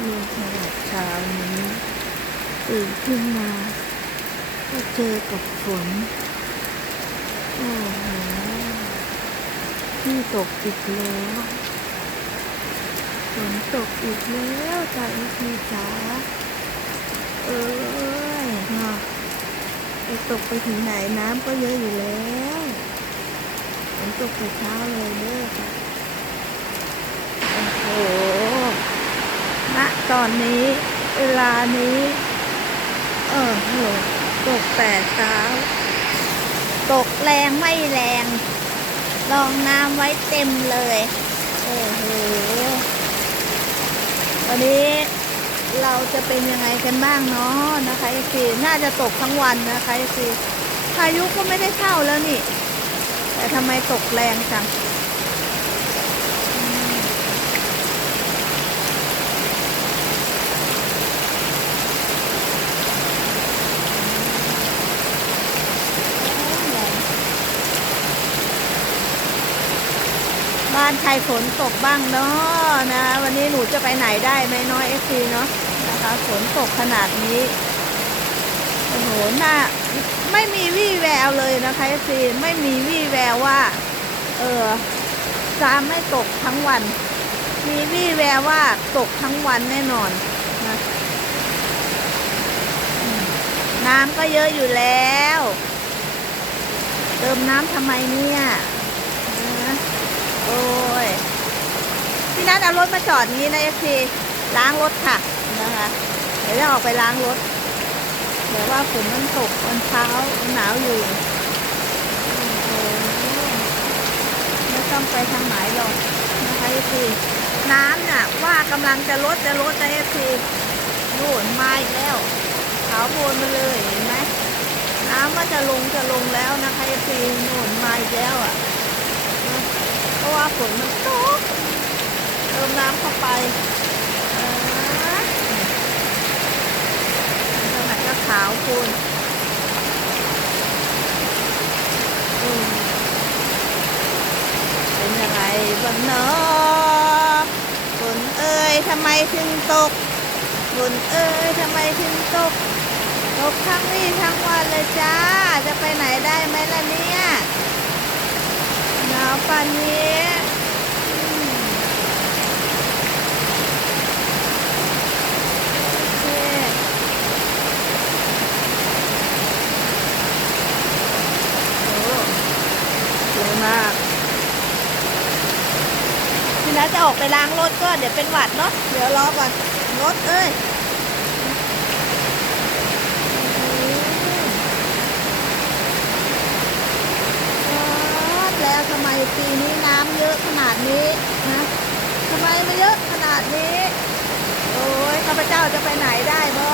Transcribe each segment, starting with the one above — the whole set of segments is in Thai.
เย็นสำหรับเช้านี้ตื่นขึ้นมาก็เจอกับฝน โอ้โหที่ตกอีกแล้วฝนตกอีกแล้วจ้าอีพีจ๋าเอ้ยเนาะไปตกไปถึงไหนน้ำก็เยอะอยู่แล้วฝนตกแต่เช้าเลยเด้อค่ะโอ้โห ตอนนี้เวลานี้ เออโหตกแต่เช้า ตกแรงไม่แรง รองน้ำไว้เต็มเลย โอ้โหวันนี้เราจะเป็นยังไงกันบ้างเนาะนะคะไอซีน่าจะตกทั้งวันนะคะไอซีพายุก็ไม่ได้เข้าแล้วนี่ แต่ทำไมตกแรงจัง บ้านใครฝนตกบ้างเนาะนะ วันนี้หนูจะไปไหนได้ไหมน้อยเอฟซีเนาะนะคะฝนตกขนาดนี้โอ้โหน่าไม่มีวี่แววเลยนะคะเอฟซีไม่มีวี่แววว่า เออจะไม่ตกทั้งวัน มีวี่แววว่าตกทั้งวันแน่นอนนะน้ำก็เยอะอยู่แล้ว เติมน้ำทำไมเนี่ย ยพี่นัทเอารถมาจอดนี้นะเอฟซีล้างรถค่ะนะคะ เดี๋ยวจะออกไปล้างรถ เดี๋ยวว่าฝนมันตกตอนเช้าหนาวอยู่โอ้โหไม่ต้องไปทางไหนหรอกนะคะเอฟซีน้ำเนี่ยว่ากำลังจะลดจะลดนะเอฟซีโน่นมาอีกแล้วขาวโพลนมาเลยเห็นไหมน้ำว่าจะลงจะลงแล้วนะคะเอฟซีโน่นมาอีกแล้วอะ เพราะว่าฝนมันตกเติมน้ำเข้าไปอาเท่าไหร่ก็ขาวคุณอืมเป็นยังไงบ้างเนาะฝนเอ้ยทำไมถึงตกฝนเอ้ยทำไมถึงตกตกทั้งวี่ทั้งวันเลยจ้า จะไปไหนได้ไหมล่ะเนี่ย หนาวปานนี้มโอเคโอ้สวยมากพี่นัทจะออกไปล้างรถก็เดี๋ยวเป็นหวัดเนาะเดี๋ยวรอก่อนรถเอ้ยอืม แล้วทำไม ปีนี้น้ำเยอะขนาดนี้นะทำไมมันเยอะขนาดนี้ โอ้ยข้าพเจ้าจะไปไหนได้บ่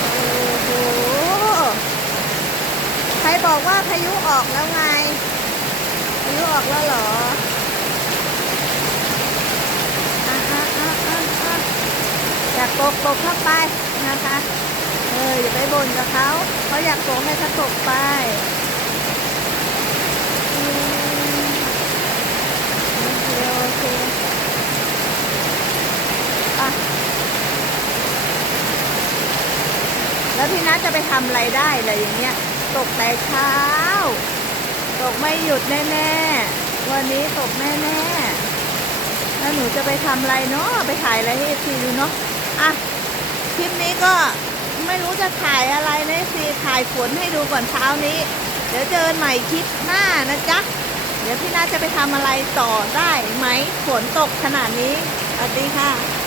โอ้โหใครบอกว่าพายุออกแล้วไง พายุออกแล้วเหรออะอะอะอะอะอยากตกตกเข้าไปนะคะ เอออย่าไปบ่นกับเขาเขาอยากตกให้เขาตกไป อืมโอเคโอเคอะ แล้วพี่นัทจะไปทำอะไรได้เลยอย่างเงี้ย ตกแต่เช้า ตกไม่หยุดแน่ๆ วันนี้ตกแน่ๆ แล้วหนูจะไปทำอะไรเนาะไปถ่ายอะไรให้ทีดูเนาะอะคลิปนี้ก็ไม่รู้จะถ่ายอะไรนะซีถ่ายฝนให้ดูก่อนเช้านี้ เดี๋ยวเจอใหม่คลิปหน้านะจ๊ะ เดี๋ยวพี่นาจะไปทำอะไรต่อได้ไหมฝนตกขนาดนี้สวัสดีค่ะ